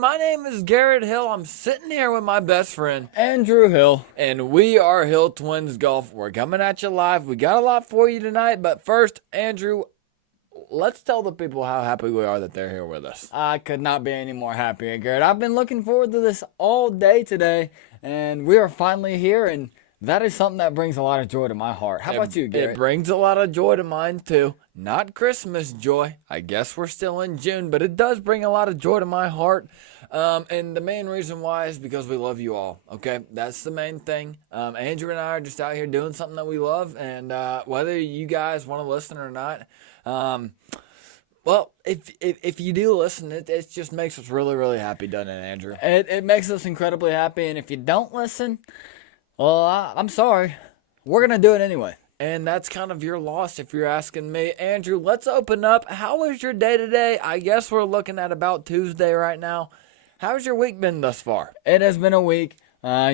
My name is Garrett Hill. I'm sitting here with my best friend, Andrew Hill. and we are Hill Twins Golf. We're coming at you live. We got a lot for you tonight, but first, Andrew, let's tell the people how happy we are that they're here with us. I could not be any more happier, Garrett. I've been looking forward to this all day today, and we are finally here, and that is something that brings a lot of joy to my heart. How about you, Garrett? It brings a lot of joy to mine, too. Not Christmas joy. I guess we're still in June, but it does bring a lot of joy to my heart. And the main reason why is because we love you all, okay? That's the main thing. Andrew and I are just out here doing something that we love, and whether you guys want to listen or not, well, if you do listen, it just makes us really, really happy, doesn't it, Andrew? It makes us incredibly happy, and if you don't listen, well, I'm sorry. We're going to do it anyway. And that's kind of your loss if you're asking me. Andrew, let's open up. How was your day today? I guess we're looking at about Tuesday right now. How's your week been thus far? It has been a week. A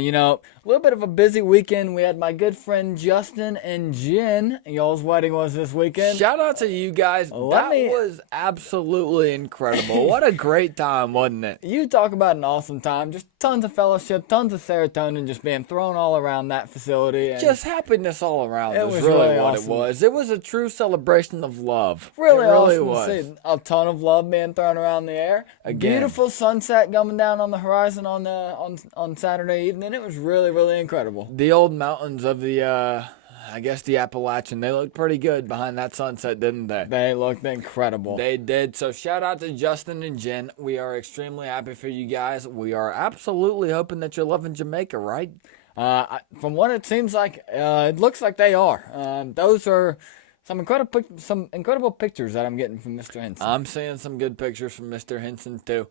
little bit of a busy weekend. We had my good friend Justin and Jen. Y'all's wedding was this weekend. Shout out to you guys. Was absolutely incredible. What a great time, wasn't it? You talk about an awesome time. Just tons of fellowship, tons of serotonin just being thrown all around that facility. And just happiness all around. It was really really what awesome. it was. It was a true celebration of love. Really it really awesome was. to see. A ton of love being thrown around the air. Again. Beautiful sunset coming down on the horizon on Saturday evening. It was really, really incredible. The old mountains of the, I guess the Appalachian, they looked pretty good behind that sunset, didn't they? They looked incredible. They did. So shout out to Justin and Jen. We are extremely happy for you guys. We are absolutely hoping that you're loving Jamaica, right? From what it seems like, it looks like they are. Those are some incredible pictures that I'm getting from Mr. Henson. I'm seeing some good pictures from Mr. Henson, too.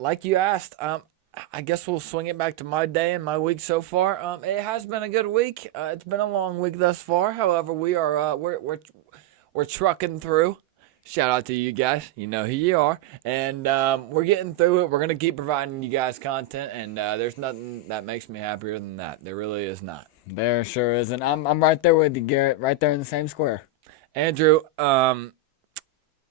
Like you asked, I guess we'll swing it back to my day and my week so far. It has been a good week. It's been a long week thus far. However, we are we're trucking through. Shout out to you guys. You know who you are. And we're getting through it. We're going to keep providing you guys content. And there's nothing that makes me happier than that. There really is not. There sure isn't. I'm right there with you, Garrett. Right there in the same square. Andrew, I'll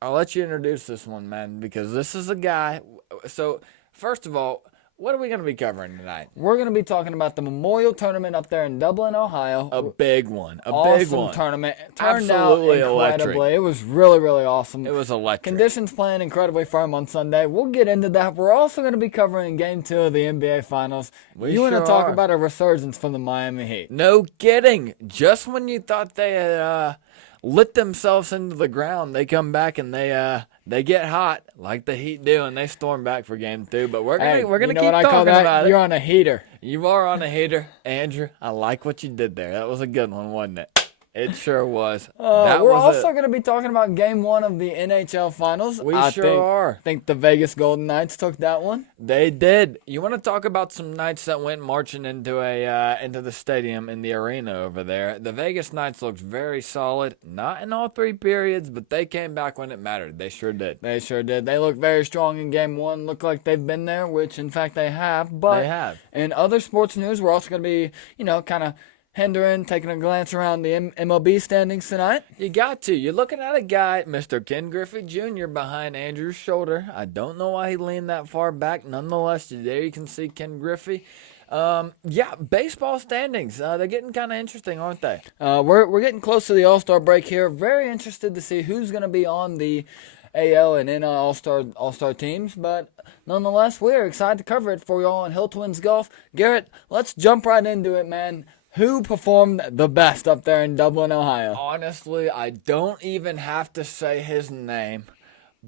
let you introduce this one, man, because this is a guy. So, first of all, what are we going to be covering tonight? We're going to be talking about the Memorial Tournament up there in Dublin, Ohio. A big one. Awesome tournament. It turned Absolutely out incredibly. Electric. It was really, really awesome. It was electric. Conditions playing incredibly firm on Sunday. We'll get into that. We're also going to be covering Game 2 of the NBA Finals. You want to talk about a resurgence from the Miami Heat? No kidding. Just when you thought they had lit themselves into the ground, they come back and they get hot like the Heat do, and they storm back for Game 2. But we're gonna keep talking about it. You're on a heater. You are on a heater, Andrew. I like what you did there. That was a good one, wasn't it? It sure was. We're also going to be talking about Game 1 of the NHL Finals. We sure are. I think the Vegas Golden Knights took that one. They did. You want to talk about some Knights that went marching into the stadium in the arena over there? The Vegas Knights looked very solid. Not in all three periods, but they came back when it mattered. They sure did. They sure did. They look very strong in Game 1. Look like they've been there, which in fact they have. But they have. In other sports news, we're also going to be, kind of taking a glance around the MLB standings tonight. You got to. You're looking at a guy, Mr. Ken Griffey Jr., behind Andrew's shoulder. I don't know why he leaned that far back. Nonetheless, there you can see Ken Griffey. Baseball standings. They're getting kind of interesting, aren't they? We're getting close to the All-Star break here. Very interested to see who's going to be on the AL and NL All-Star teams, but nonetheless, we're excited to cover it for y'all on Hill Twins Golf. Garrett, let's jump right into it, man. Who performed the best up there in Dublin, Ohio? Honestly, I don't even have to say his name,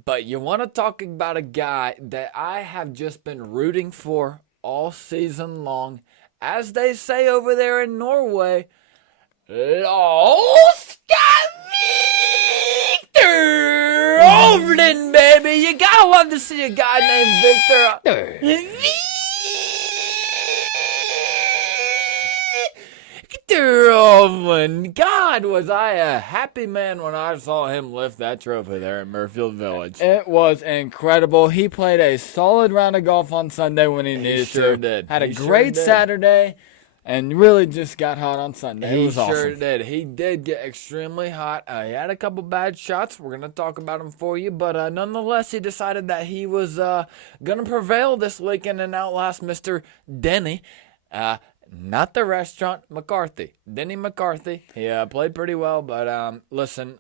but you want to talk about a guy that I have just been rooting for all season long. As they say over there in Norway, Viktor Hovland, baby. You gotta love to see a guy named Viktor. Viktor Hovland. God, was I a happy man when I saw him lift that trophy there in Murfield Village. It was incredible. He played a solid round of golf on Sunday when he needed to. Sure did. Had a great Saturday. and really just got hot on Sunday. It He was sure awesome. did. He did get extremely hot. He had a couple bad shots. We're going to talk about them for you. But nonetheless, he decided that he was going to prevail this weekend and outlast Mr. Denny. Not the restaurant, McCarthy. Denny McCarthy. He played pretty well. But listen,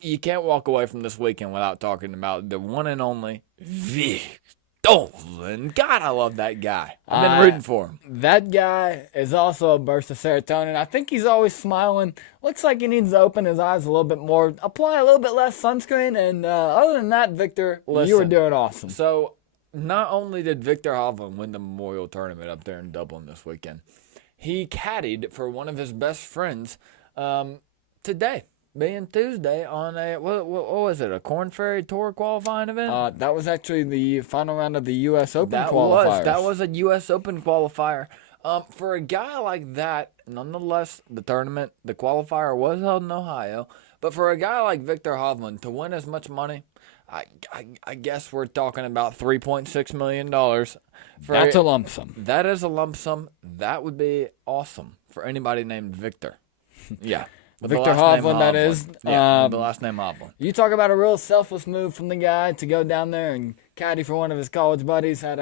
you can't walk away from this weekend without talking about the one and only Viktor Hovland. God, I love that guy. I've been rooting for him. That guy is also a burst of serotonin. I think he's always smiling. Looks like he needs to open his eyes a little bit more, apply a little bit less sunscreen, and other than that, Victor, you were doing awesome. So, not only did Viktor Hovland win the Memorial Tournament up there in Dublin this weekend, he caddied for one of his best friends today. Being Tuesday on a, what was it, a Corn Ferry Tour qualifying event? That was actually the final round of the U.S. Open qualifiers. That was a U.S. Open qualifier. For a guy like that, nonetheless, the tournament, the qualifier was held in Ohio. But for a guy like Viktor Hovland to win as much money, I guess we're talking about $3.6 million. That's a lump sum. That is a lump sum. That would be awesome for anybody named Victor. Yeah. Victor Hovland, that is. Yeah, the last name Hovland. You talk about a real selfless move from the guy to go down there and caddy for one of his college buddies at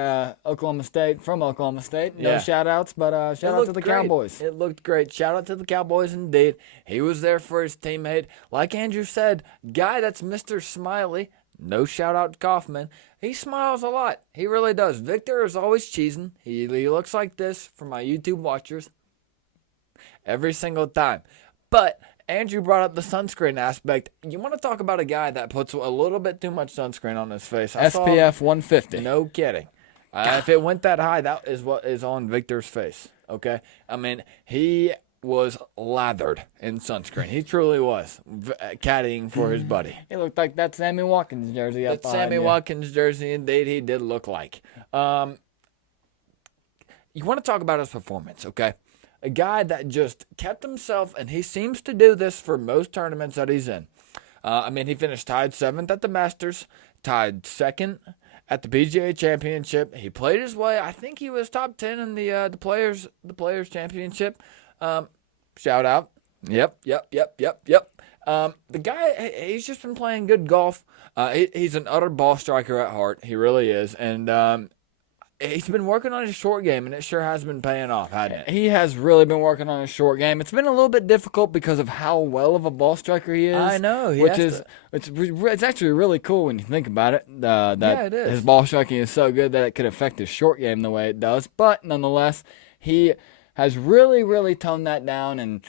Oklahoma State, from Oklahoma State. No shout-outs, but shout out to the Cowboys. It looked great. Shout out to the Cowboys indeed. He was there for his teammate. Like Andrew said, guy that's Mr. Smiley. No shout-out to Kaufman. He smiles a lot. He really does. Victor is always cheesing. He looks like this for my YouTube watchers every single time. But Andrew brought up the sunscreen aspect. You want to talk about a guy that puts a little bit too much sunscreen on his face. SPF 150. No kidding. If it went that high, that is what is on Victor's face. Okay? I mean, he was lathered in sunscreen. He truly was. Caddying for his buddy. He looked like that Sammy Watkins jersey up behind Sammy you. Watkins jersey, indeed, he did look like. You want to talk about his performance, okay? A guy that just kept himself, and he seems to do this for most tournaments that he's in. He finished tied 7th at the Masters, tied 2nd at the PGA Championship. He played his way. I think he was top 10 in the Players Championship. Shout out. Yep. The guy, he's just been playing good golf. He's an utter ball striker at heart. He really is, and he's been working on his short game, and it sure has been paying off, hasn't it? He has really been working on his short game. It's been a little bit difficult because of how well of a ball striker he is. I know. It's actually really cool when you think about it. It is. His ball striking is so good that it could affect his short game the way it does. But nonetheless, he has really, really toned that down and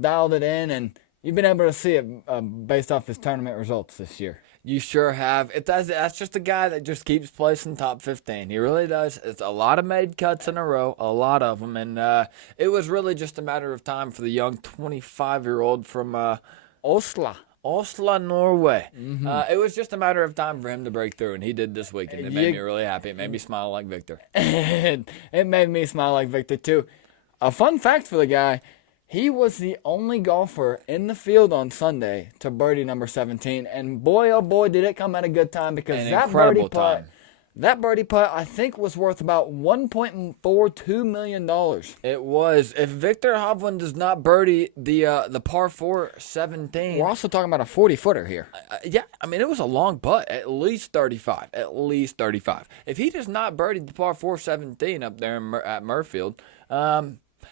dialed it in, and you've been able to see it based off his tournament results this year. You sure have. That's just a guy that just keeps placing top 15. He really does. It's a lot of made cuts in a row, a lot of them. And it was really just a matter of time for the young 25-year-old from Oslo, Norway. Mm-hmm. It was just a matter of time for him to break through, and he did this week, and it made me really happy. It made me smile like Victor. It made me smile like Victor, too. A fun fact for the guy, he was the only golfer in the field on Sunday to birdie number 17. And boy, oh boy, did it come at a good time, because that birdie putt, I think, was worth about $1.42 million. It was. If Viktor Hovland does not birdie the par 4 17. We're also talking about a 40-footer here. It was a long putt. At least 35. If he does not birdie the par 4 17 up there at Murfield,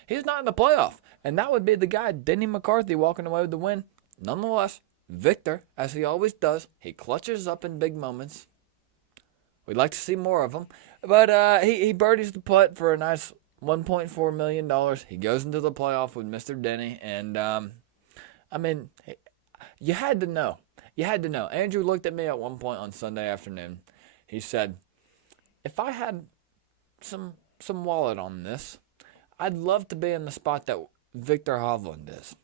he's not in the playoff. And that would be the guy, Denny McCarthy, walking away with the win. Nonetheless, Victor, as he always does, he clutches up in big moments. We'd like to see more of him. But he birdies the putt for a nice $1.4 million. He goes into the playoff with Mr. Denny. And, you had to know. Andrew looked at me at one point on Sunday afternoon. He said, if I had some wallet on this, I'd love to be in the spot that Viktor Hovland is.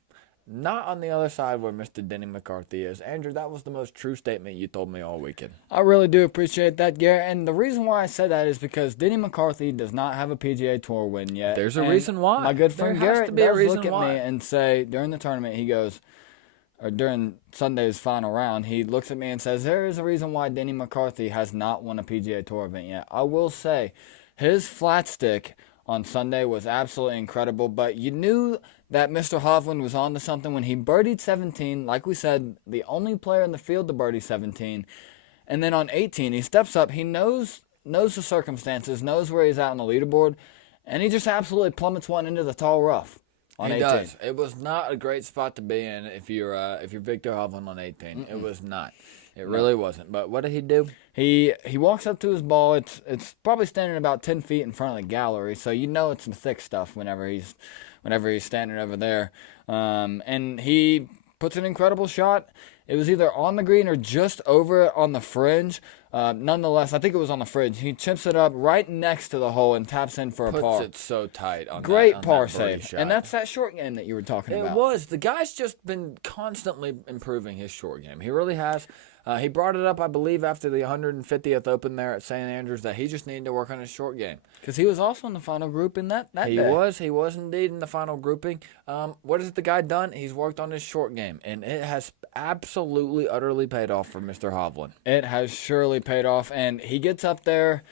Not on the other side where Mr. Denny McCarthy is. Andrew, that was the most true statement you told me all weekend. I really do appreciate that, Garrett. And the reason why I said that is because Denny McCarthy does not have a PGA Tour win yet. There's a reason why. My good friend Garrett does look at me and say, during the tournament, he goes, or during Sunday's final round, he looks at me and says, there is a reason why Denny McCarthy has not won a PGA Tour event yet. I will say, his flat stick on Sunday was absolutely incredible, but you knew that Mr. Hovland was on to something when he birdied 17. Like we said, the only player in the field to birdie 17. And then on 18, he steps up. He knows the circumstances, knows where he's at on the leaderboard, and he just absolutely plummets one into the tall rough on 18. He does. It was not a great spot to be in if you're Viktor Hovland on 18. Mm-mm. It was not. It really wasn't. But what did he do? He walks up to his ball. It's probably standing about 10 feet in front of the gallery, so you know it's some thick stuff whenever he's standing over there. And he puts an incredible shot. It was either on the green or just over it on the fringe. Nonetheless, I think it was on the fringe. He chips it up right next to the hole and taps in for a par. Puts it so tight on Great that, par that save. shot. And that's that short game that you were talking about. It was. The guy's just been constantly improving his short game. He really has. He brought it up, I believe, after the 150th Open there at St. Andrews that he just needed to work on his short game. Because he was also in the final grouping that day. He was indeed in the final grouping. What has the guy done? He's worked on his short game, and it has absolutely, utterly paid off for Mr. Hovland. It has surely paid off, and he gets up there,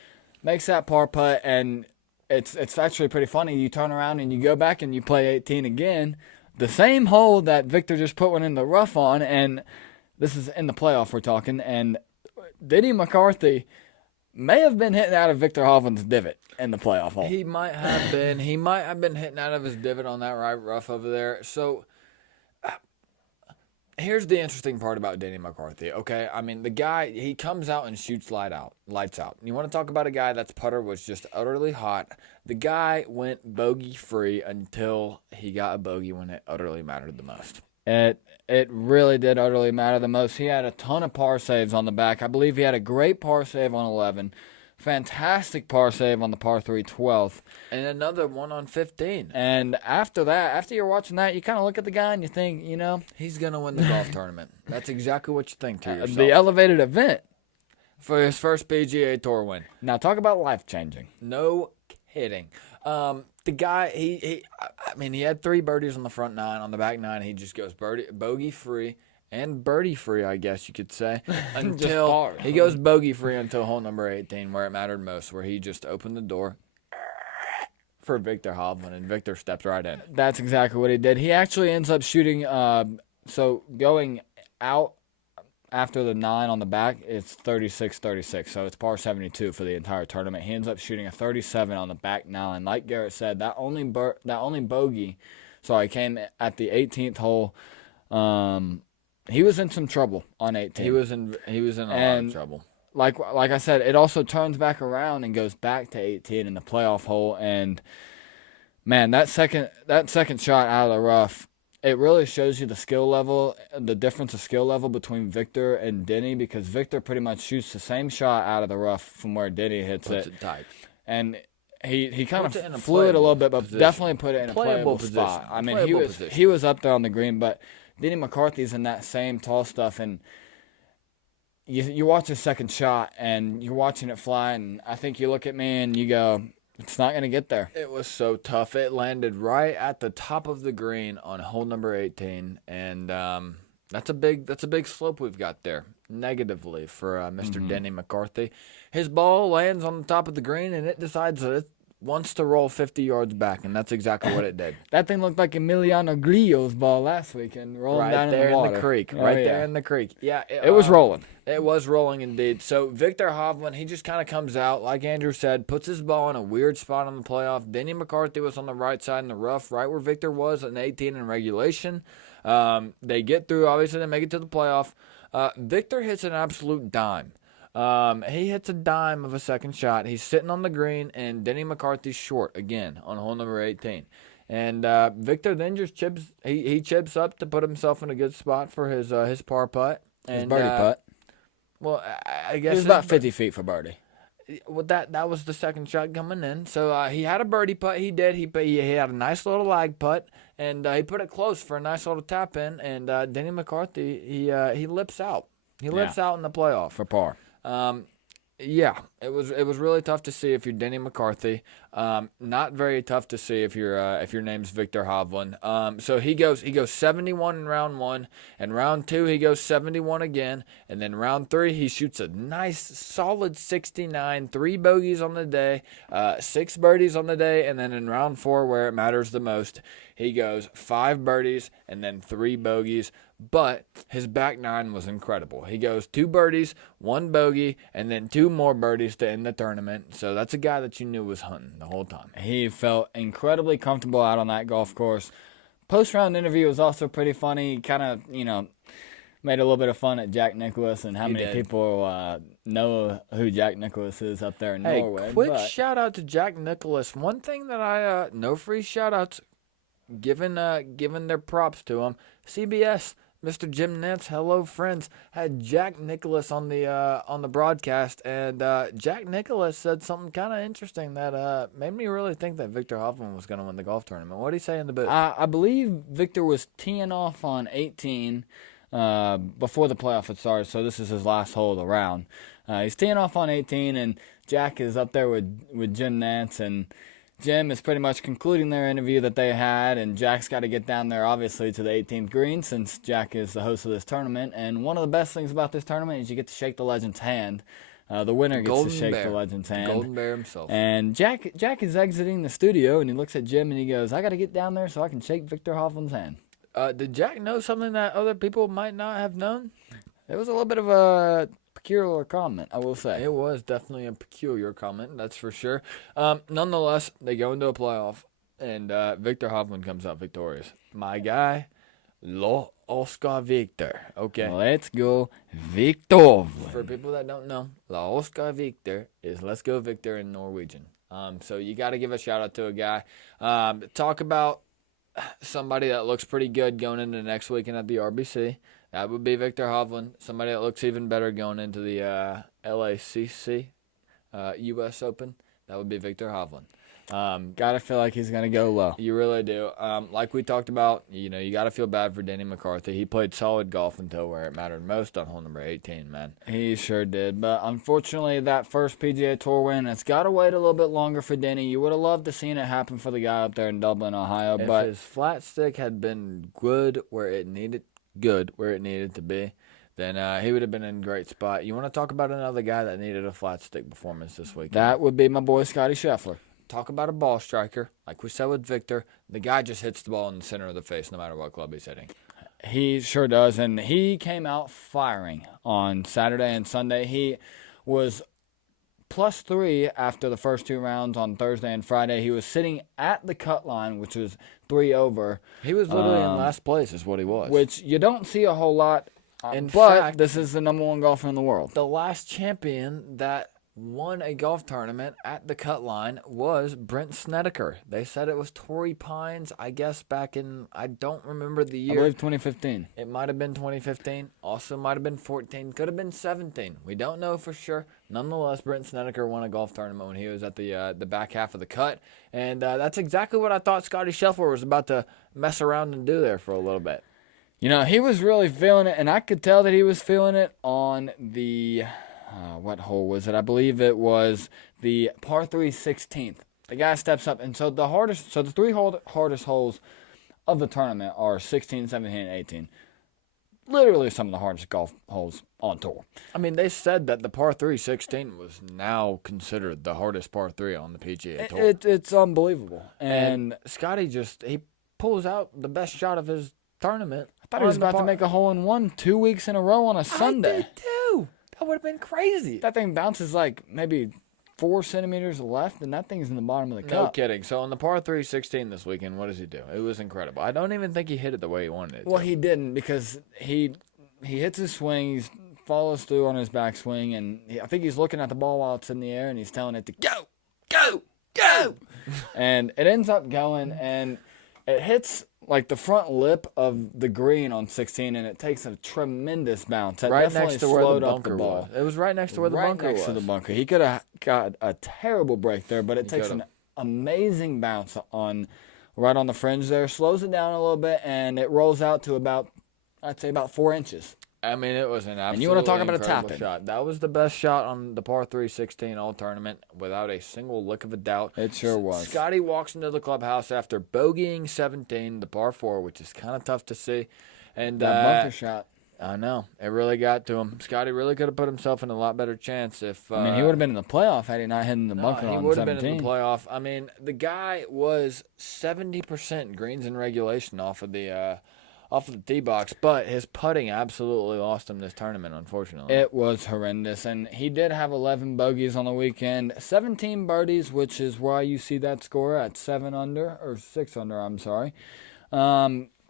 makes that par putt, and it's actually pretty funny. You turn around and you go back and you play 18 again, the same hole that Viktor just put one in the rough on, and this is in the playoff we're talking, and Denny McCarthy may have been hitting out of Viktor Hovland's divot in the playoff hole. He might have been. He might have been hitting out of his divot on that right rough over there. So here's the interesting part about Denny McCarthy, okay? I mean, the guy, he comes out and shoots lights out. You want to talk about a guy that's putter was just utterly hot. The guy went bogey-free until he got a bogey when it utterly mattered the most. It really did utterly matter the most. He had a ton of par saves on the back. I believe he had a great par save on 11. Fantastic par save on the par 3 12th. And another one on 15. And after that, after you're watching that, you kind of look at the guy and you think, you know, he's going to win the golf tournament. That's exactly what you think to yourself. The elevated event. For his first PGA Tour win. Now, talk about life-changing. No kidding. The guy, he had 3 birdies on the front 9. On the back 9, he just goes bogey-free and birdie-free, I guess you could say, until he goes bogey-free until hole number 18, where it mattered most, where he just opened the door for Viktor Hovland, and Viktor stepped right in. That's exactly what he did. He actually ends up shooting, so going out after the 9 on the back, it's 36-36, so it's par 72 for the entire tournament. He ends up shooting a 37 on the back 9. Like Garrett said, that only bogey, came at the 18th hole. He was in some trouble on 18. He was in a lot of trouble. Like I said, it also turns back around and goes back to 18 in the playoff hole. And man, that second shot out of the rough, it really shows you the skill level, the difference of skill level between Viktor and Denny, because Viktor pretty much shoots the same shot out of the rough from where Denny hits it. Tight. And he kind of flew it a little bit, but definitely put it in a playable spot. I mean, he was up there on the green, but Denny McCarthy's in that same tall stuff, and you watch his second shot, and you're watching it fly, and I think you look at me and you go, it's not going to get there. It was so tough. It landed right at the top of the green on hole number 18, and that's a big slope we've got there negatively for Mr. Denny McCarthy. His ball lands on the top of the green, and it decides that it wants to roll 50 yards back, and that's exactly what it did. That thing looked like Emiliano Grillo's ball last weekend, rolling down in the water. In the creek. There in the creek. Yeah, it was rolling. It was rolling indeed. So Viktor Hovland, he just kind of comes out, like Andrew said, puts his ball in a weird spot on the playoff. Denny McCarthy was on the right side in the rough, right where Viktor was at 18 in regulation. They get through. Obviously, they make it to the playoff. Viktor hits an absolute dime. He hits a dime of a second shot. He's sitting on the green, and Denny McCarthy's short again on hole number 18. And Viktor then just chips. He chips up to put himself in a good spot for his par putt. His birdie putt. Well, I guess it was about 50 feet for birdie. Well, that was the second shot coming in. So he had a birdie putt. He did. He had a nice little lag putt, and he put it close for a nice little tap in. And Denny McCarthy, he lips out. He lips out in the playoff for par. Yeah, it was really tough to see if you're Denny McCarthy. Not very tough to see if your name's Viktor Hovland. So he goes 71 in round one, and round two he goes 71 again, and then round three he shoots a nice solid 69, 3 bogeys on the day, 6 birdies on the day, and then in round four where it matters the most, he goes 5 birdies and then 3 bogeys. But his back nine was incredible. He goes 2 birdies, 1 bogey, and then 2 more birdies to end the tournament. So that's a guy that you knew was hunting the whole time. He felt incredibly comfortable out on that golf course. Post-round interview was also pretty funny. He kind of, made a little bit of fun at Jack Nicklaus and how many people know who Jack Nicklaus is up there in Norway. Quick shout out to Jack Nicklaus. One thing that I no free shout outs, given their props to him. CBS. Mr. Jim Nance, hello friends, had Jack Nicklaus on the broadcast, and Jack Nicklaus said something kind of interesting that made me really think that Viktor Hovland was going to win the golf tournament. What did he say in the booth? I believe Victor was teeing off on 18 before the playoff had started, so this is his last hole of the round. He's teeing off on 18, and Jack is up there with Jim Nance, and Jim is pretty much concluding their interview that they had, and Jack's got to get down there, obviously, to the 18th green since Jack is the host of this tournament. And one of the best things about this tournament is you get to shake the legend's hand. The winner gets to shake the legend's hand. Golden Bear himself. And Jack is exiting the studio, and he looks at Jim, and he goes, I got to get down there so I can shake Viktor Hovland's hand. Did Jack know something that other people might not have known? It was a little bit of a peculiar comment, I will say. It was definitely a peculiar comment, that's for sure. Nonetheless, they go into a playoff, and Viktor Hovland comes out victorious. My guy, Lo Oscar Victor. Okay. Let's go, Viktor. For people that don't know, La Oscar Victor is Let's Go Victor in Norwegian. So you got to give a shout out to a guy. Talk about somebody that looks pretty good going into next weekend at the RBC. That would be Viktor Hovland. Somebody that looks even better going into the LACC U.S. Open. That would be Viktor Hovland. Gotta feel like he's gonna go low. You really do. Like we talked about, you gotta feel bad for Denny McCarthy. He played solid golf until where it mattered most on hole number 18, man. He sure did. But unfortunately, that first PGA Tour win, it's gotta wait a little bit longer for Denny. You would have loved to seen it happen for the guy up there in Dublin, Ohio. If his flat stick had been good where it needed to be, then he would have been in a great spot. You want to talk about another guy that needed a flat stick performance this week? That would be my boy Scotty Scheffler. Talk about a ball striker. Like we said with Victor, the guy just hits the ball in the center of the face no matter what club he's hitting. He sure does, and he came out firing on Saturday and Sunday. He was +3 after the first 2 rounds on Thursday and Friday. He was sitting at the cut line, which was 3 over. He was literally in last place is what he was. Which you don't see a whole lot. In but fact, this is the number 1 golfer in the world. The last champion that won a golf tournament at the cut line was Brent Snedeker. They said it was Torrey Pines, I guess back in, I don't remember the year. I believe 2015. It might have been 2015. Also might have been 14. Could have been 17. We don't know for sure. Nonetheless, Brent Snedeker won a golf tournament when he was at the back half of the cut. And that's exactly what I thought Scotty Scheffler was about to mess around and do there for a little bit. He was really feeling it, and I could tell that he was feeling it on the... what hole was it? I believe it was the par 3 16th. The guy steps up, and so the 3 hardest holes of the tournament are 16, 17, and 18. Literally some of the hardest golf holes on tour. I mean, they said that the par 3 16 was now considered the hardest par 3 on the PGA Tour. It's unbelievable. And Scotty he pulls out the best shot of his tournament. I thought he was about to make a hole-in-one 2 weeks in a row on a Sunday. I did too. That would have been crazy. That thing bounces like maybe 4 centimeters left, and that thing's in the bottom of the cup. No kidding. So on the par 3 16 this weekend, what does he do? It was incredible. I don't even think he hit it the way he wanted it to. Well, he didn't, because he hits his swing, he follows through on his backswing, and I think he's looking at the ball while it's in the air, and he's telling it to go, go, go. And it ends up going, and it hits like the front lip of the green on 16, and it takes a tremendous bounce. That right next to where the bunker was. It was right next to where the bunker was. Right next to the bunker. He could have got a terrible break there, but it takes an amazing bounce right on the fringe there, slows it down a little bit, and it rolls out to about 4 inches. I mean, it was an absolutely And you want to talk about a incredible tap-in. shot. That was the best shot on the par 3 16 all tournament without a single lick of a doubt. It sure was. Scotty walks into the clubhouse after bogeying 17, the par 4, which is kind of tough to see. And That bunker shot. I know. It really got to him. Scotty really could have put himself in a lot better chance if... I mean, he would have been in the playoff had he not hit in the bunker on 17. He would have been in the playoff. I mean, the guy was 70% greens in regulation off of the tee box, but his putting absolutely lost him this tournament, unfortunately. It was horrendous, and he did have 11 bogeys on the weekend, 17 birdies, which is why you see that score at 6 under, I'm sorry.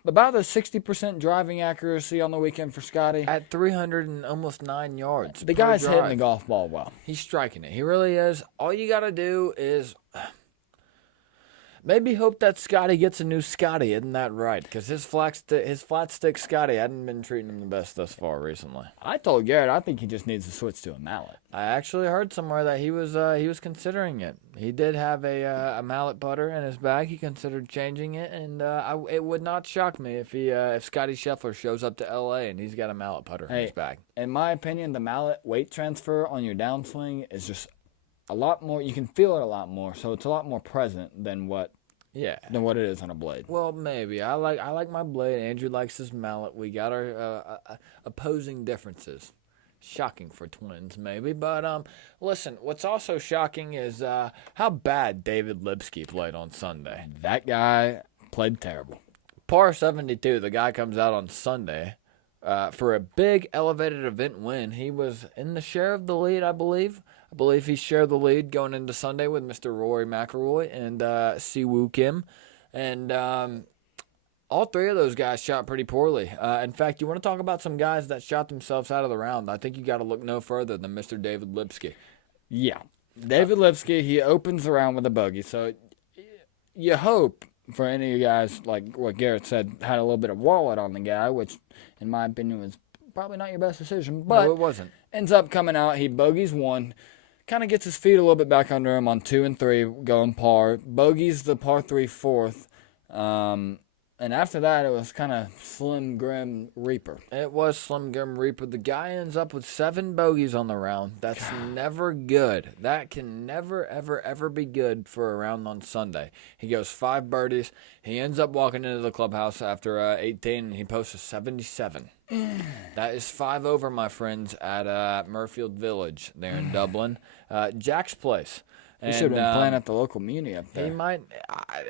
About a 60% driving accuracy on the weekend for Scotty. At 300 and almost 9 yards. The guy's hitting the golf ball well. He's striking it. He really is. All you got to do is maybe hope that Scotty gets a new Scotty. Isn't that right? Because his flat stick Scotty hadn't been treating him the best thus far recently. I told Garrett I think he just needs to switch to a mallet. I actually heard somewhere that he was considering it. He did have a mallet putter in his bag. He considered changing it, and it would not shock me if Scotty Scheffler shows up to L.A. and he's got a mallet putter in his bag. In my opinion, the mallet weight transfer on your downswing is just a lot more. You can feel it a lot more, so it's a lot more present than what it is on a blade. Well, maybe I like my blade. Andrew likes his mallet. We got our opposing differences. Shocking for twins, maybe. But listen, what's also shocking is how bad David Lipsky played on Sunday. That guy played terrible. Par 72, the guy comes out on Sunday for a big elevated event win. He was in the share of the lead, I believe. I believe he shared the lead going into Sunday with Mr. Rory McIlroy and Siwoo Kim. And all three of those guys shot pretty poorly. In fact, you want to talk about some guys that shot themselves out of the round. I think you got to look no further than Mr. David Lipsky. Yeah. David Lipsky, he opens the round with a bogey. So you hope for any of you guys, like what Garrett said, had a little bit of wallet on the guy, which in my opinion was probably not your best decision. But no, it wasn't. Ends up coming out, he bogeys 1. Kind of gets his feet a little bit back under him on 2 and 3, going par. Bogeys the par 3 4th. And after that, it was kind of Slim Grim Reaper. It was Slim Grim Reaper. The guy ends up with 7 bogeys on the round. That's never good. That can never, ever, ever be good for a round on Sunday. He goes 5 birdies. He ends up walking into the clubhouse after 18, and he posts a 77. That is 5 over, my friends, at Murfield Village there in Dublin. Jack's place. He should have been playing at the local muni up there.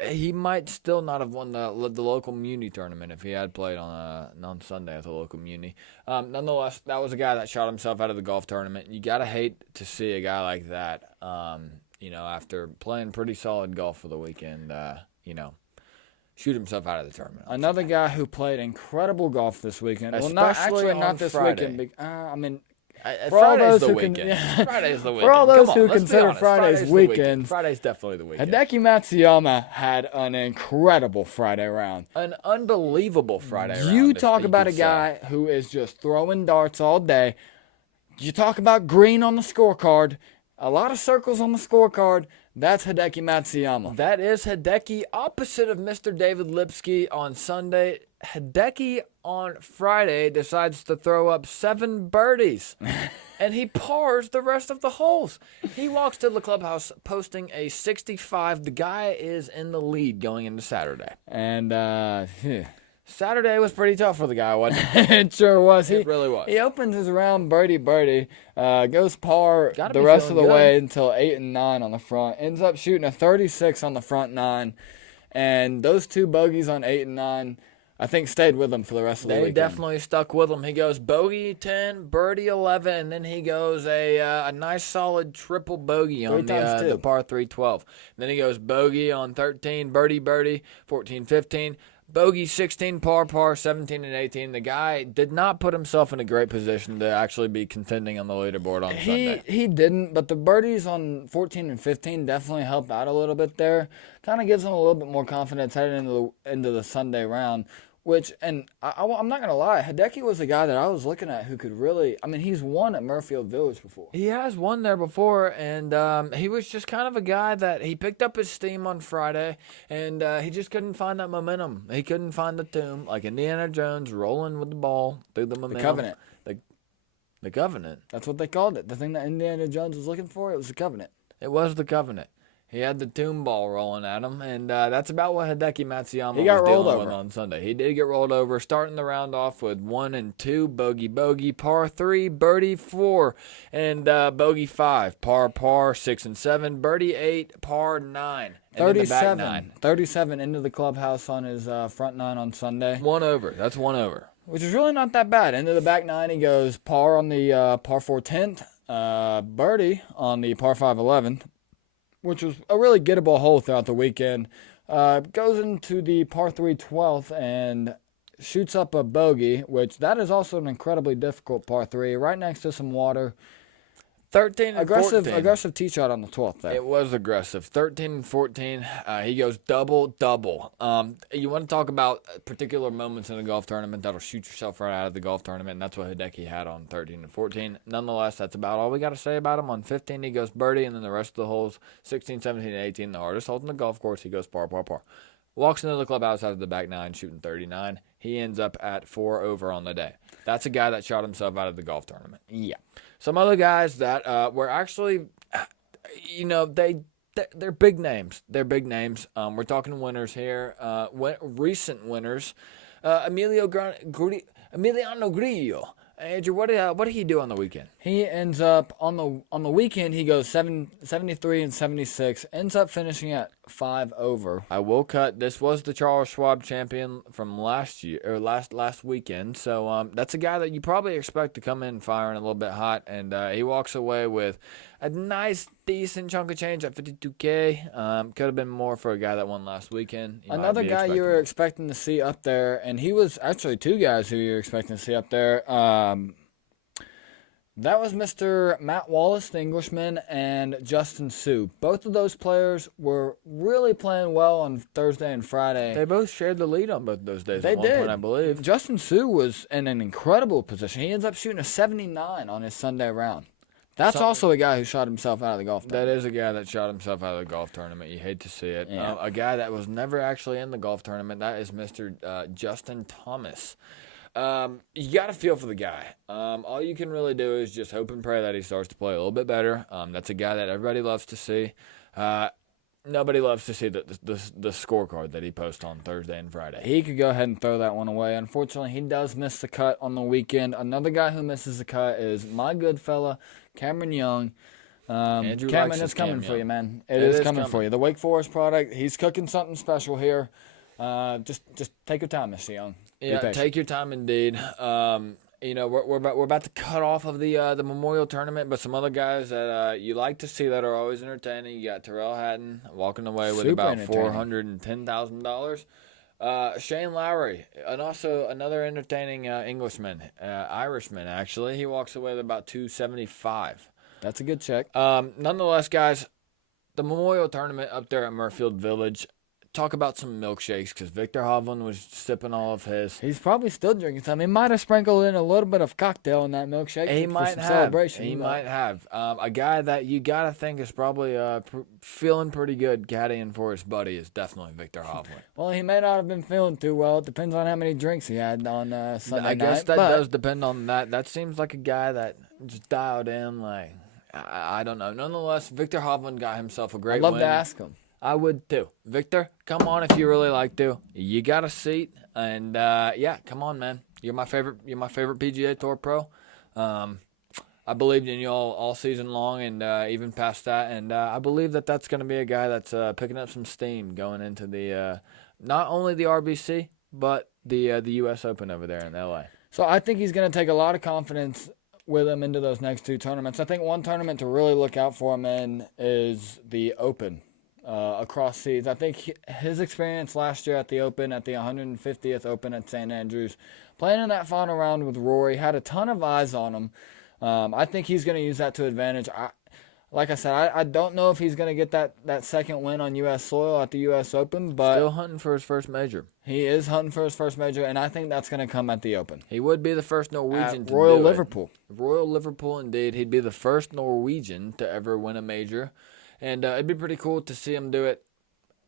He might still not have won the local muni tournament if he had played on Sunday at the local muni. Nonetheless, that was a guy that shot himself out of the golf tournament. You gotta hate to see a guy like that. After playing pretty solid golf for the weekend, shoot himself out of the tournament. Another guy who played incredible golf this weekend. Especially not this Friday. weekend. Friday's the weekend. Friday's the weekend. For all those who consider Friday's weekend, Friday's definitely the weekend. Hideki Matsuyama had an incredible Friday round. An unbelievable Friday round. You talk about a guy who is just throwing darts all day. You talk about green on the scorecard, a lot of circles on the scorecard. That's Hideki Matsuyama. That is Hideki, opposite of Mr. David Lipsky on Sunday. Hideki on Friday decides to throw up 7 birdies, and he pars the rest of the holes. He walks to the clubhouse posting a 65. The guy is in the lead going into Saturday. And, Saturday was pretty tough for the guy, wasn't it? It sure was. It really was. He opens his round birdie, goes par Gotta the be rest of the feeling way good. until 8 and 9 on the front. Ends up shooting a 36 on the front 9. And those 2 bogeys on 8 and 9, I think, stayed with him for the rest of the weekend. They definitely stuck with him. He goes bogey 10, birdie 11, and then he goes a nice solid triple bogey on the par 3 12. Then he goes bogey on 13, birdie, 14, 15. Bogey 16, par, 17, and 18. The guy did not put himself in a great position to actually be contending on the leaderboard on Sunday. He didn't, but the birdies on 14 and 15 definitely helped out a little bit there. Kind of gives him a little bit more confidence heading into the Sunday round, Which, and I'm not going to lie, Hideki was a guy that I was looking at who could really, I mean, he's won at Murfield Village before. He has won there before, and he was just kind of a guy that he picked up his steam on Friday, and he just couldn't find that momentum. He couldn't find the tune, like Indiana Jones rolling with the ball through the momentum. The Covenant. The Covenant. That's what they called it. The thing that Indiana Jones was looking for, it was the Covenant. It was the Covenant. He had the tune ball rolling at him, and that's about what Hideki Matsuyama He got was rolled dealing over with on Sunday. He did get rolled over, starting the round off with 1 and 2, bogey, par 3, birdie 4, and bogey 5, par 6 and 7, birdie 8, par 9. 37 into the clubhouse on his front 9 on Sunday. 1 over. That's 1 over. Which is really not that bad. Into the back 9, he goes par on the par 4 10th, birdie on the par 5 11th. Which was a really gettable hole throughout the weekend. Goes into the par 3 12th and shoots up a bogey, which that is also an incredibly difficult par 3, right next to some water. 13 and 14. Aggressive tee shot on the 12th there. It was aggressive. 13 and 14. He goes double. You want to talk about particular moments in a golf tournament that'll shoot yourself right out of the golf tournament, and that's what Hideki had on 13 and 14. Nonetheless, that's about all we got to say about him. On 15, he goes birdie, and then the rest of the holes, 16, 17, and 18, the hardest holes in the golf course, he goes par. Walks into the clubhouse out of the back 9, shooting 39. He ends up at 4 over on the day. That's a guy that shot himself out of the golf tournament. Yeah. Some other guys that were actually, they're big names. They're big names. We're talking winners here. Recent winners. Emiliano Grillo. Andrew, what did he do on the weekend? He ends up on the weekend. He goes 73 and 76. Ends up finishing at 5 over. I will cut. This was the Charles Schwab champion from last year or last weekend. So that's a guy that you probably expect to come in firing a little bit hot, and he walks away with a nice, decent chunk of change at $52K. Could have been more for a guy that won last weekend. Another guy you were expecting to see up there, and he was actually 2 guys who you were expecting to see up there. That was Mr. Matt Wallace, the Englishman, and Justin Sue. Both of those players were really playing well on Thursday and Friday. They both shared the lead on both those days. They at one did. Point, I believe. Justin Sue was in an incredible position. He ends up shooting a 79 on his Sunday round. That's also a guy who shot himself out of the golf tournament. That is a guy that shot himself out of the golf tournament. You hate to see it. Yeah. A guy that was never actually in the golf tournament. That is Mr. Justin Thomas. You got to feel for the guy. All you can really do is just hope and pray that he starts to play a little bit better. That's a guy that everybody loves to see. Nobody loves to see the scorecard that he posts on Thursday and Friday. He could go ahead and throw that one away. Unfortunately, he does miss the cut on the weekend. Another guy who misses the cut is my good fella, Cameron Young. Cameron, it's coming for you, man. It is coming for you. The Wake Forest product, he's cooking something special here. Just take your time, Mr. Young. Yeah, take your time indeed. We're about to cut off of the Memorial Tournament, but some other guys that you like to see that are always entertaining. You got Terrell Hatton walking away with about $410,000. Shane Lowry, and also another entertaining Irishman actually. He walks away with about $275. That's a good check. Nonetheless, guys, the Memorial Tournament up there at Murfield Village. Talk about some milkshakes, because Viktor Hovland was sipping all of his. He's probably still drinking some. He might have sprinkled in a little bit of cocktail in that milkshake. He might have. Celebration. He might have. A guy that you got to think is probably feeling pretty good caddying for his buddy is definitely Viktor Hovland. Well, he may not have been feeling too well. It depends on how many drinks he had on Sunday night. I guess that does depend on that. That seems like a guy that just dialed in. Like, I don't know. Nonetheless, Viktor Hovland got himself a great win. I'd love to ask him. I would too. Victor, come on if you really like to. You got a seat, and come on, man. You're my favorite PGA Tour pro. I believed in you all season long, and even past that. And I believe that that's going to be a guy that's picking up some steam going into the not only the RBC but the U.S. Open over there in LA. So I think he's going to take a lot of confidence with him into those next 2 tournaments. I think one tournament to really look out for him in is the Open. Across seas. I think his experience last year at the Open, at the 150th Open at St. Andrews, playing in that final round with Rory, had a ton of eyes on him. I think he's going to use that to advantage. like I said, I don't know if he's going to get that second win on U.S. soil at the U.S. Open, but Still hunting for his first major. he is hunting for his first major, and I think that's going to come at the Open. He would be the first Norwegian At to Royal do Liverpool. it. Royal Liverpool, indeed. He'd be the first Norwegian to ever win a major. And it'd be pretty cool to see him do it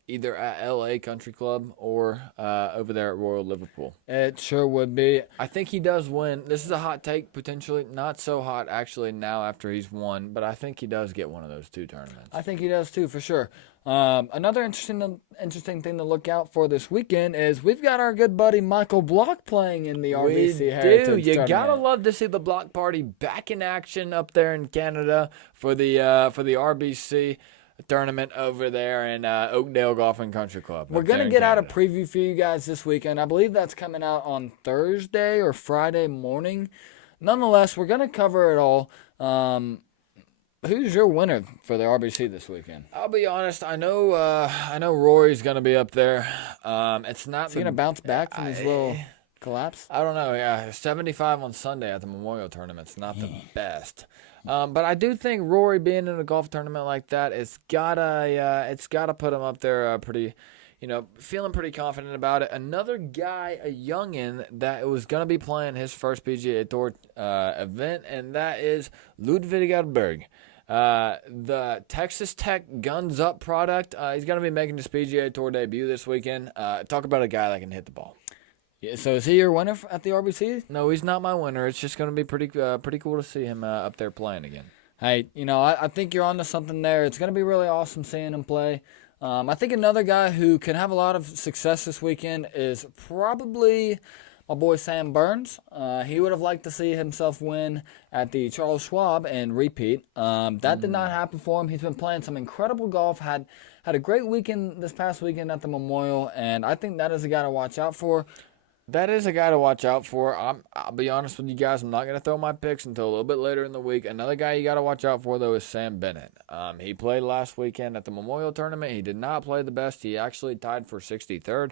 either at LA Country Club or over there at Royal Liverpool. It sure would be. I think he does win. This is a hot take, potentially. Not so hot, actually, now after he's won. But I think he does get one of those two tournaments. I think he does, too, for sure. Another interesting thing to look out for this weekend is we've got our good buddy Michael Block playing in the RBC Heritage You Tournament. gotta love to see the Block Party back in action up there in Canada for the RBC tournament over there in Oakdale Golf and Country Club. We're going to get out a preview for you guys this weekend. I believe that's coming out on Thursday or Friday morning. Nonetheless, we're going to cover it all. Who's your winner for the RBC this weekend? I'll be honest. I know Rory's going to be up there. It's not Is he going to bounce back from his little collapse? I don't know. Yeah, 75 on Sunday at the Memorial Tournament's not the best. But I do think Rory being in a golf tournament like that, it's gotta put him up there pretty, feeling pretty confident about it. Another guy, a youngin that was gonna be playing his first PGA Tour event, and that is Ludvig Edberg. The Texas Tech Guns Up product. He's gonna be making his PGA Tour debut this weekend. Talk about a guy that can hit the ball. Yeah, so is he your winner at the RBC? No, he's not my winner. It's just going to be pretty cool to see him up there playing again. Hey, I think you're onto something there. It's going to be really awesome seeing him play. I think another guy who can have a lot of success this weekend is probably my boy Sam Burns. He would have liked to see himself win at the Charles Schwab and repeat. That did not happen for him. He's been playing some incredible golf, had a great weekend this past weekend at the Memorial, and I think that is a guy to watch out for. That is a guy to watch out for. I'll be honest with you guys. I'm not going to throw my picks until a little bit later in the week. Another guy you got to watch out for, though, is Sam Bennett. He played last weekend at the Memorial Tournament. He did not play the best. He actually tied for 63rd.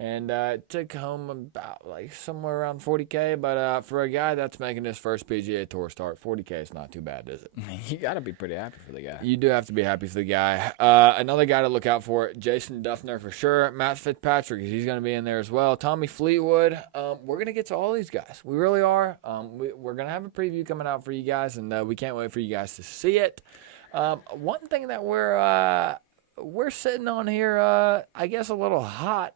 And took home about somewhere around $40K. But for a guy that's making his first PGA Tour start, $40K is not too bad, is it? You got to be pretty happy for the guy. You do have to be happy for the guy. Another guy to look out for, Jason Duffner for sure. Matt Fitzpatrick, he's going to be in there as well. Tommy Fleetwood. We're going to get to all these guys. We really are. We're going to have a preview coming out for you guys, and we can't wait for you guys to see it. One thing that we're sitting on here, I guess a little hot.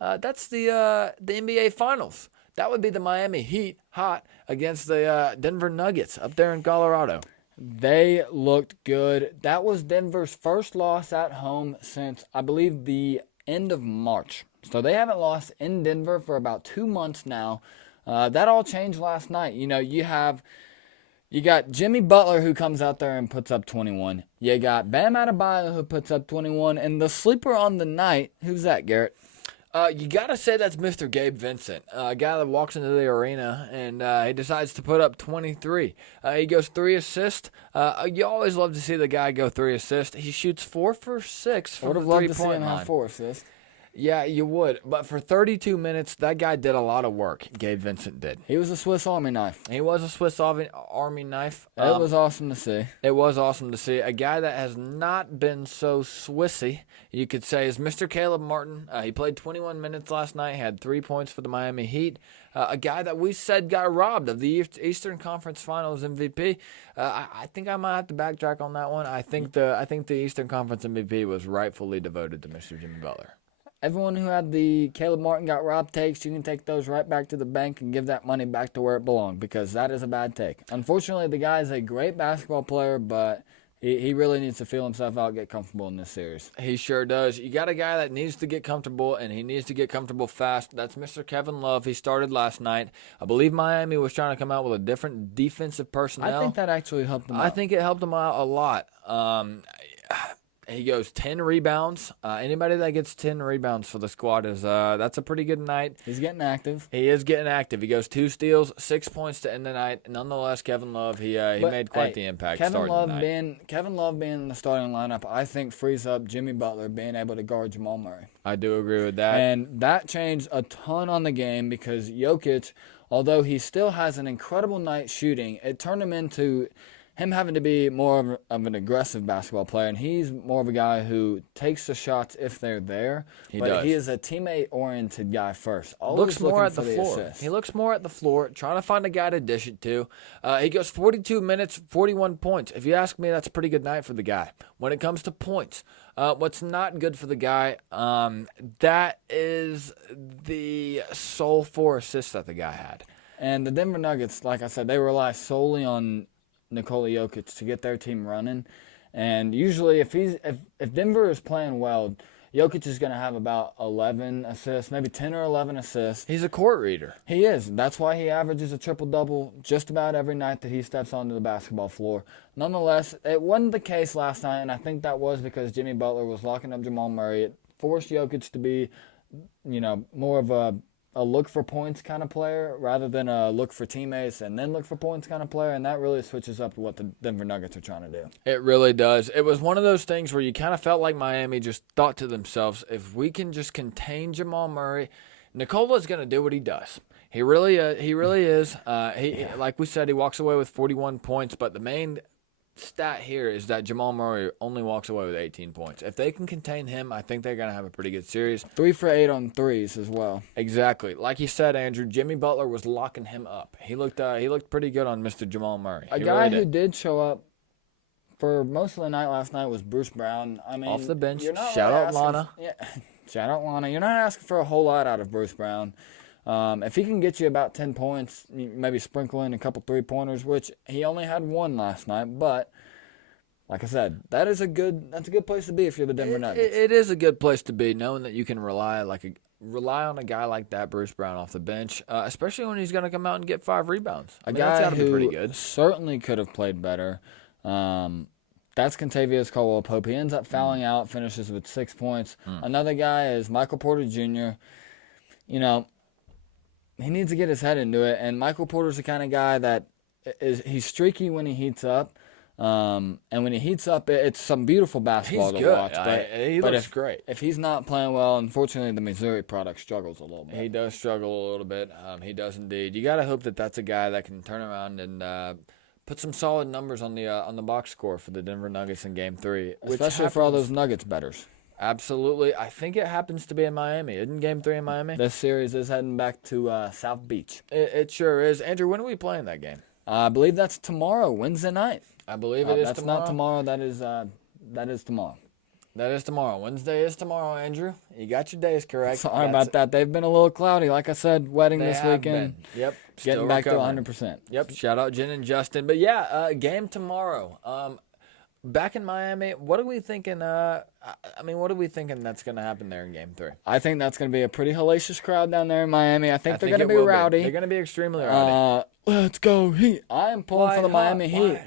That's the NBA Finals. That would be the Miami Heat hot against the Denver Nuggets up there in Colorado. They looked good. That was Denver's first loss at home since, I believe, the end of March. So they haven't lost in Denver for about 2 months now. That all changed last night. You got Jimmy Butler who comes out there and puts up 21. You got Bam Adebayo who puts up 21. And the sleeper on the night, who's that, Garrett? You got to say that's Mr. Gabe Vincent, a guy that walks into the arena and he decides to put up 23. He goes 3 assists. You always love to see the guy go 3 assists. He shoots 4 for 6 from the 3-point line. I would have loved to see him have 4 assists. Yeah, you would. But for 32 minutes, that guy did a lot of work. Gabe Vincent did. He was a Swiss Army knife. He was a Swiss Army knife. It was awesome to see. It was awesome to see. A guy that has not been so Swissy, you could say, is Mr. Caleb Martin. He played 21 minutes last night, had 3 points for the Miami Heat. A guy that we said got robbed of the Eastern Conference Finals MVP. I think I might have to backtrack on that one. I think the Eastern Conference MVP was rightfully devoted to Mr. Jimmy Butler. Everyone who had the Caleb Martin got robbed takes, you can take those right back to the bank and give that money back to where it belonged, because that is a bad take. Unfortunately, the guy is a great basketball player, but he really needs to feel himself out, get comfortable in this series. He sure does. You got a guy that needs to get comfortable, and he needs to get comfortable fast. That's Mr. Kevin Love. He started last night. I believe Miami was trying to come out with a different defensive personnel. I think that actually helped him out. I think it helped him out a lot. He goes 10 rebounds. Anybody that gets 10 rebounds for the squad that's a pretty good night. He's getting active. He is getting active. He goes 2 steals, 6 points to end the night. Nonetheless, Kevin Love, he made quite the impact. Kevin Love being in the starting lineup, I think frees up Jimmy Butler being able to guard Jamal Murray. I do agree with that. And that changed a ton on the game because Jokic, although he still has an incredible night shooting, it turned him into him having to be more of an aggressive basketball player, and he's more of a guy who takes the shots if they're there. But he is a teammate-oriented guy first. Looks more at the floor. He looks more at the floor, trying to find a guy to dish it to. He goes 42 minutes, 41 points. If you ask me, that's a pretty good night for the guy. When it comes to points, what's not good for the guy, that is the sole 4 assists that the guy had. And the Denver Nuggets, like I said, they rely solely on Nikola Jokic to get their team running. And usually if Denver is playing well, Jokic is going to have about 11 assists, maybe 10 or 11 assists. He's a court reader. He is. That's why he averages a triple-double just about every night that he steps onto the basketball floor. Nonetheless, it wasn't the case last night, and I think that was because Jimmy Butler was locking up Jamal Murray. It forced Jokic to be, more of a look for points kind of player rather than a look for teammates and then look for points kind of player, and that really switches up what the Denver Nuggets are trying to do. It really does. It was one of those things where you kind of felt like Miami just thought to themselves, if we can just contain Jamal Murray, Nikola's going to do what he does. He really is. Like we said, he walks away with 41 points, but the main stat here is that Jamal Murray only walks away with 18 points. If they can contain him, I think they're going to have a pretty good series. 3 for 8 on threes as well. Exactly. Like you said, Andrew, Jimmy Butler was locking him up. He looked pretty good on Mr. Jamal Murray. A guy who did show up for most of the night last night was Bruce Brown. I mean, off the bench. Shout out Lana. Shout out Lana. You're not asking for a whole lot out of Bruce Brown. If he can get you about 10 points, maybe sprinkle in a couple three-pointers, which he only had 1 last night, but like I said, that's a good place to be if you're the Denver Nuggets. It is a good place to be, knowing that you can rely on a guy like that, Bruce Brown, off the bench, especially when he's going to come out and get 5 rebounds. A guy who certainly could have played better. That's Kentavious Caldwell-Pope. He ends up fouling out, finishes with 6 points. Another guy is Michael Porter Jr. He needs to get his head into it, and Michael Porter's the kind of guy that he's streaky when he heats up, and when he heats up, it's some beautiful basketball to watch. He looks great. If he's not playing well, unfortunately, the Missouri product struggles a little bit. He does struggle a little bit. He does indeed. You got to hope that that's a guy that can turn around and put some solid numbers on the box score for the Denver Nuggets in Game 3, especially for all those Nuggets bettors. Absolutely. I think it happens to be in Miami. Isn't Game 3 in Miami? This series is heading back to South Beach. It sure is. Andrew, when are we playing that game? I believe that's tomorrow, Wednesday night. I believe it is that's tomorrow. That's not tomorrow. That is tomorrow. That is tomorrow. Wednesday is tomorrow, Andrew. You got your days correct. Sorry about that. They've been a little cloudy. Like I said, wedding this weekend. Yep. Getting back to 100%. Yep. Shout out Jen and Justin. But yeah, game tomorrow. Back in Miami, what are we thinking? What are we thinking that's going to happen there in Game 3? I think that's going to be a pretty hellacious crowd down there in Miami. I think they're going to be rowdy. They're going to be extremely rowdy. Let's go Heat. I am pulling for the Miami Heat.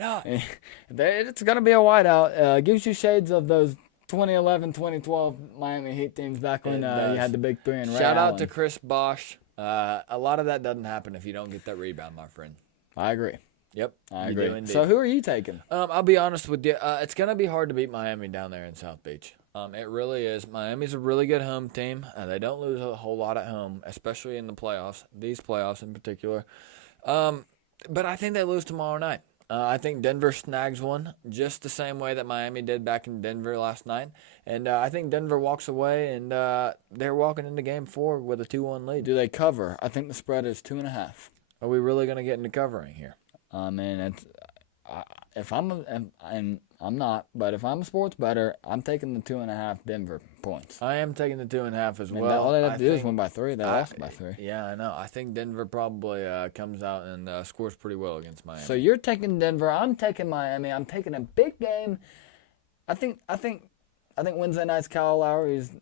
It's going to be a whiteout. Gives you shades of those 2011, 2012 Miami Heat teams back when you had the big 3 and Ray Shout Allen. out to Chris Bosh. A lot of that doesn't happen if you don't get that rebound, my friend. I agree. Yep, I agree. So who are you taking? I'll be honest with you. It's going to be hard to beat Miami down there in South Beach. It really is. Miami's a really good home team. They don't lose a whole lot at home, especially in the playoffs, these playoffs in particular. But I think they lose tomorrow night. I think Denver snags one just the same way that Miami did back in Denver last night. And I think Denver walks away, and they're walking into Game 4 with a 2-1 lead. Do they cover? I think the spread is 2.5. Are we really going to get into covering here? I'm not, but if I'm a sports bettor, I'm taking the 2.5 Denver points. I am taking the 2.5 as well. All they have to do is win by 3. They lost by 3. Yeah, I know. I think Denver probably comes out and scores pretty well against Miami. So you're taking Denver. I'm taking Miami. I'm taking a big game. I think Wednesday night's Kyle Lowry's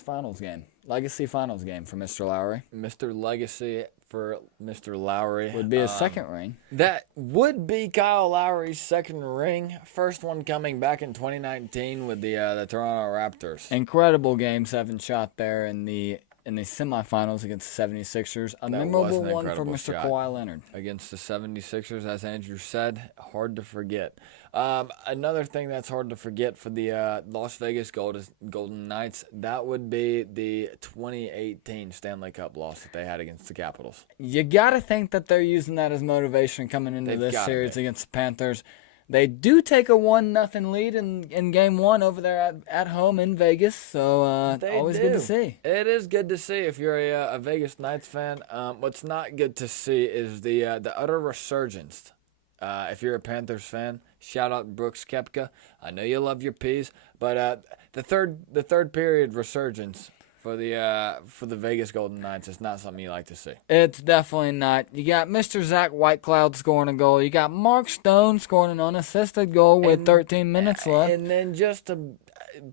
finals game, legacy finals game for Mr. Lowry. Mr. Legacy for Mr. Lowry would be his second ring. That would be Kyle Lowry's second ring. First one coming back in 2019 with the Toronto Raptors. Incredible Game 7 shot there in the in the semifinals against the 76ers. A That was memorable an one for incredible Mr. shot. Kawhi Leonard. Against the 76ers, as Andrew said, hard to forget. Another thing that's hard to forget for the Las Vegas Golden Knights, that would be the 2018 Stanley Cup loss that they had against the Capitals. You got to think that they're using that as motivation coming into They've this gotta series be. against the Panthers. They do take a 1-0 lead in Game 1 over there at home in Vegas, so always good to see. It is good to see if you're a Vegas Knights fan. What's not good to see is the utter resurgence. If you're a Panthers fan, shout out Brooks Koepka. I know you love your P's, but the third period resurgence for the Vegas Golden Knights is not something you like to see. It's definitely not. You got Mr. Zach Whitecloud scoring a goal. You got Mark Stone scoring an unassisted goal with 13 minutes left. And then just to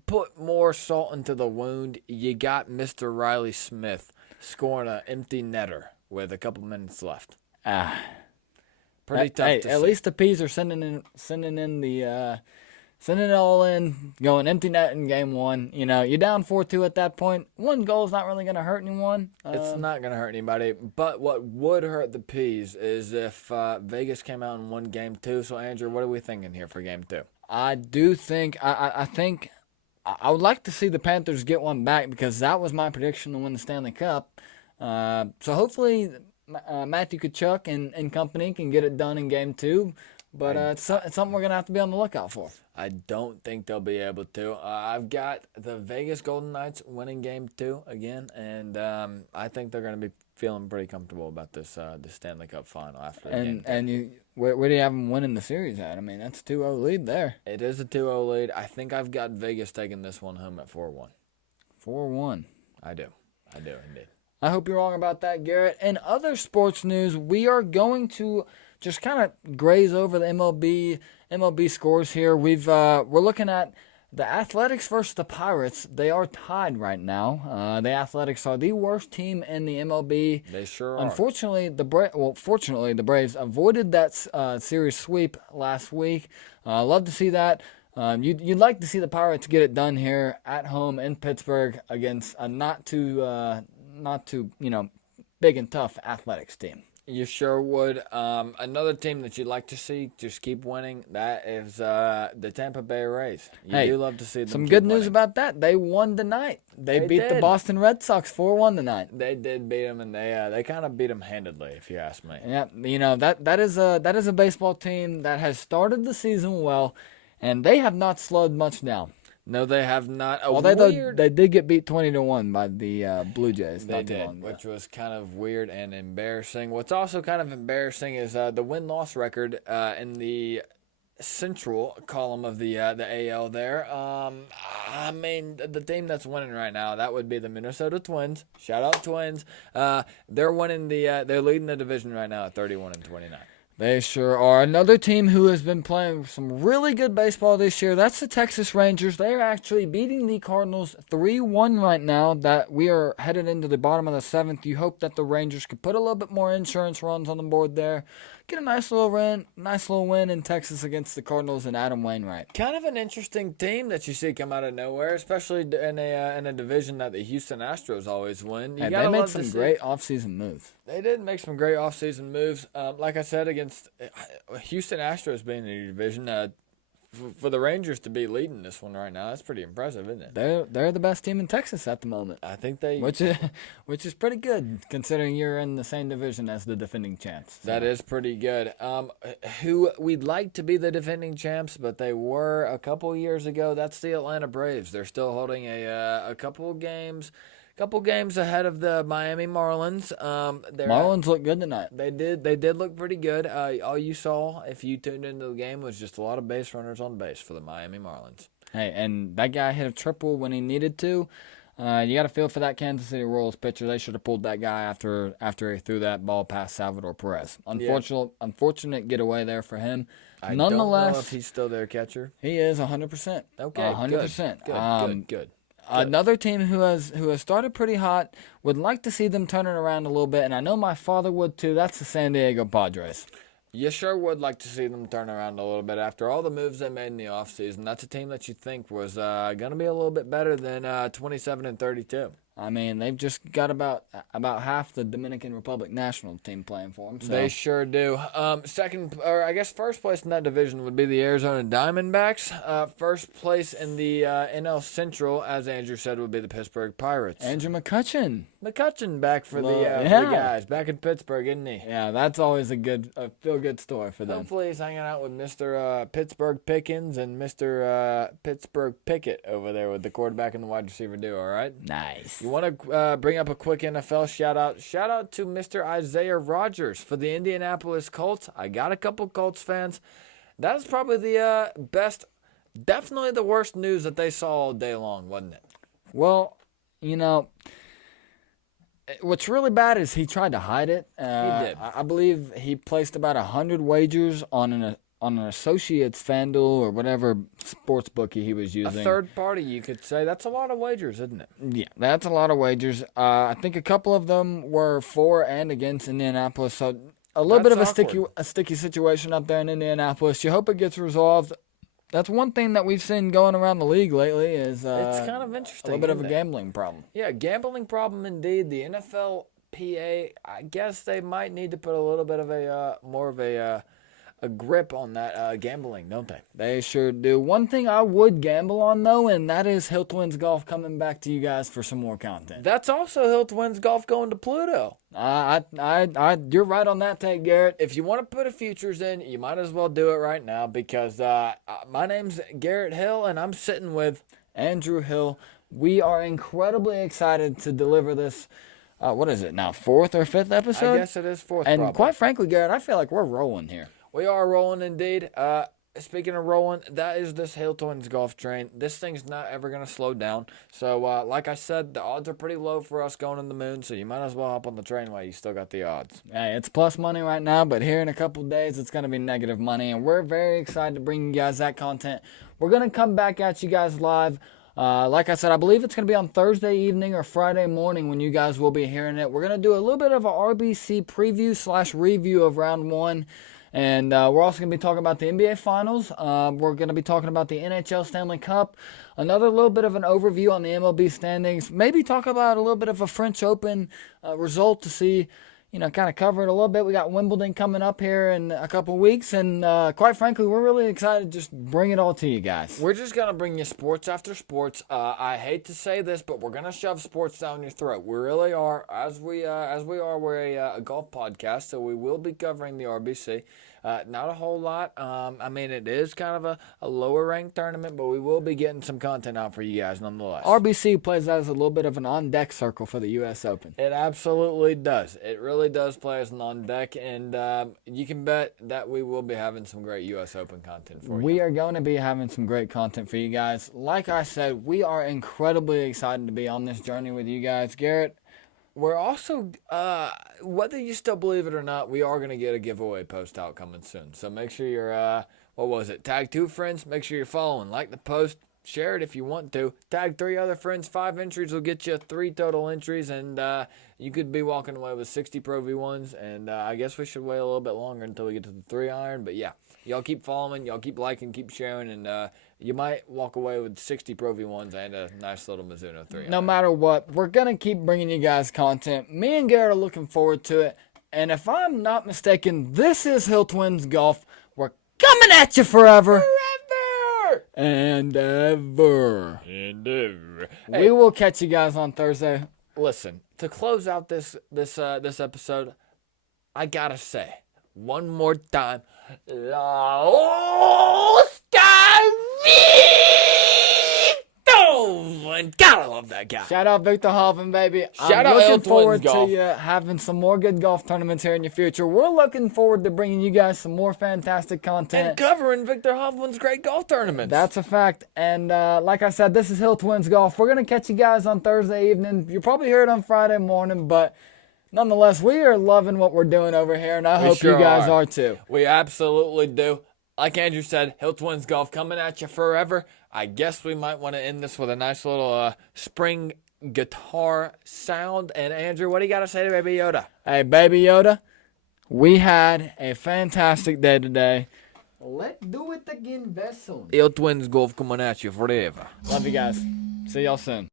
put more salt into the wound, you got Mr. Riley Smith scoring an empty netter with a couple minutes left. Pretty tough to see. At least the P's are sending it all in, going empty net in Game 1. You know, you're down 4-2 at that point. One goal is not really going to hurt anyone. It's not going to hurt anybody. But what would hurt the P's is if Vegas came out and won Game 2. So, Andrew, what are we thinking here for Game 2? I do think I think I would like to see the Panthers get one back because that was my prediction to win the Stanley Cup. So hopefully Matthew Tkachuk and company can get it done in Game 2. But it's something we're going to have to be on the lookout for. I don't think they'll be able to. I've got the Vegas Golden Knights winning Game 2 again, and I think they're going to be feeling pretty comfortable about this Stanley Cup final after Game 2. And where do you have them winning the series at? I mean, that's a 2-0 lead there. It is a 2-0 lead. I think I've got Vegas taking this one home at 4-1. 4-1. I do indeed. I hope you're wrong about that, Garrett. In other sports news, we are going to just kind of graze over the MLB scores here. We're looking at the Athletics versus the Pirates. They are tied right now. The Athletics are the worst team in the MLB. They sure are. Unfortunately, fortunately, the Braves avoided that series sweep last week. Love to see that. You'd like to see the Pirates get it done here at home in Pittsburgh against a not too big and tough Athletics team. You sure would. Another team that you'd like to see just keep winning, that is the Tampa Bay Rays. You do love to see them some keep good news winning. about that. They won tonight. They beat the did. Boston Red Sox 4-1 tonight. They did beat them, and they kind of beat them handedly, if you ask me. Yeah, you know that is a baseball team that has started the season well, and they have not slowed much down. No, they have not. They did get beat 20-1 by the Blue Jays. They did, which was kind of weird and embarrassing. What's also kind of embarrassing is the win-loss record in the central column of the AL there. I mean, the team that's winning right now, that would be the Minnesota Twins. Shout out Twins. They're winning they're leading the division right now at 31-29. They sure are. Another team who has been playing some really good baseball this year, that's the Texas Rangers. They are actually beating the Cardinals 3-1 right now. That we are headed into the bottom of the 7th. You hope that the Rangers could put a little bit more insurance runs on the board there. Get a nice little win in Texas against the Cardinals and Adam Wainwright. Kind of an interesting team that you see come out of nowhere, especially in a division that the Houston Astros always win. Hey, they made some great offseason moves. They did make some great offseason moves. Like I said, against Houston Astros being in the division, for the Rangers to be leading this one right now, that's pretty impressive, isn't it? They're the best team in Texas at the moment. I think they, which is pretty good considering you're in the same division as the defending champs. So. That is pretty good. Who we'd like to be the defending champs, but they were a couple years ago. That's the Atlanta Braves. They're still holding a couple games ahead of the Miami Marlins. Marlins look good tonight. They did look pretty good. All you saw, if you tuned into the game, was just a lot of base runners on base for the Miami Marlins. Hey, and that guy hit a triple when he needed to. You got to feel for that Kansas City Royals pitcher. They should have pulled that guy after he threw that ball past Salvador Perez. Unfortunate getaway there for him. Nonetheless, don't know if he's still their catcher. He is 100%. Okay, 100%. Good. Another team who has started pretty hot, would like to see them turn it around a little bit, and I know my father would too. That's the San Diego Padres. You sure would like to see them turn around a little bit after all the moves they made in the offseason. That's a team that you think was going to be a little bit better than 27-32. I mean, they've just got about half the Dominican Republic national team playing for them. So. They sure do. First place in that division would be the Arizona Diamondbacks. First place in the NL Central, as Andrew said, would be the Pittsburgh Pirates. Andrew McCutchen back for the guys. Back in Pittsburgh, isn't he? Yeah, that's always a feel-good story for them. Hopefully he's hanging out with Mr. Pittsburgh Pickens and Mr. Pittsburgh Pickett over there with the quarterback and the wide receiver duo, all right? Nice. You want to bring up a quick NFL shout-out? Shout-out to Mr. Isaiah Rodgers for the Indianapolis Colts. I got a couple Colts fans. That's probably the best, definitely the worst news that they saw all day long, wasn't it? Well, what's really bad is he tried to hide it. He did. I believe he placed about 100 wagers on an Associates FanDuel or whatever sports bookie he was using. A third party, you could say. That's a lot of wagers, isn't it? Yeah, that's a lot of wagers. I think a couple of them were for and against Indianapolis, so a little bit of a sticky situation up there in Indianapolis. You hope it gets resolved. That's one thing that we've seen going around the league lately is it's kind of interesting. A little bit of a gambling problem. Yeah, gambling problem indeed. The NFLPA, I guess they might need to put a little bit of a grip on that gambling, don't they? They sure do. One thing I would gamble on, though, and that is Hill Twins Golf coming back to you guys for some more content. That's also Hill Twins Golf going to Pluto. You're right on that take, Garrett. If you want to put a futures in, you might as well do it right now because my name's Garrett Hill, and I'm sitting with Andrew Hill. We are incredibly excited to deliver this. What is it now, 4th or 5th episode? I guess it is 4th, And probably. quite frankly, Garrett, I feel like we're rolling here. We are rolling indeed. Speaking of rolling, that is this Hill Twins golf train. This thing's not ever going to slow down. So, like I said, the odds are pretty low for us going in the moon, so you might as well hop on the train while you still got the odds. Hey, it's plus money right now, but here in a couple of days, it's going to be negative money, and we're very excited to bring you guys that content. We're going to come back at you guys live. Like I said, I believe it's going to be on Thursday evening or Friday morning when you guys will be hearing it. We're going to do a little bit of a RBC preview / review of round 1. And we're also going to be talking about the NBA Finals. We're going to be talking about the NHL Stanley Cup. Another little bit of an overview on the MLB standings. Maybe talk about a little bit of a French Open result to see, kind of cover it a little bit. We got Wimbledon coming up here in a couple weeks. And quite frankly, we're really excited to just bring it all to you guys. We're just going to bring you sports after sports. I hate to say this, but we're going to shove sports down your throat. We really are. As we are, we're a golf podcast, so we will be covering the RBC. Not a whole lot. It is kind of a lower-ranked tournament, but we will be getting some content out for you guys nonetheless. RBC plays as a little bit of an on-deck circle for the U.S. Open. It absolutely does. It really does play as an on-deck, and you can bet that we will be having some great U.S. Open content for you. We are going to be having some great content for you guys. Like I said, we are incredibly excited to be on this journey with you guys. Garrett, we're also, whether you still believe it or not, we are going to get a giveaway post out coming soon. So make sure you're, tag 2 friends. Make sure you're following. Like the post. Share it if you want to. Tag 3 other friends. 5 entries will get you 3 total entries. And you could be walking away with 60 Pro V1s. And I guess we should wait a little bit longer until we get to the 3-iron. But yeah, y'all keep following. Y'all keep liking, keep sharing. And you might walk away with 60 Pro V1s and a nice little Mizuno 3-iron. No matter what, we're going to keep bringing you guys content. Me and Garrett are looking forward to it. And if I'm not mistaken, this is Hill Twins Golf. We're coming at you forever. And ever. We will catch you guys on Thursday. Listen, to close out this episode, I gotta say, one more time, Hovland. Gotta love that guy. Shout out Viktor Hovland, baby. I'm looking forward to you having some more good golf tournaments here in your future. We're looking forward to bringing you guys some more fantastic content. And covering Viktor Hovland's great golf tournaments. That's a fact. And like I said, this is Hill Twins Golf. We're going to catch you guys on Thursday evening. You'll probably hear it on Friday morning, but nonetheless, we are loving what we're doing over here, and I hope you guys are too. We absolutely do. Like Andrew said, Hill Twins Golf coming at you forever. I guess we might want to end this with a nice little spring guitar sound. And Andrew, what do you got to say to Baby Yoda? Hey, Baby Yoda, we had a fantastic day today. Let's do it again very soon. Hill Twins Golf coming at you forever. Love you guys. See y'all soon.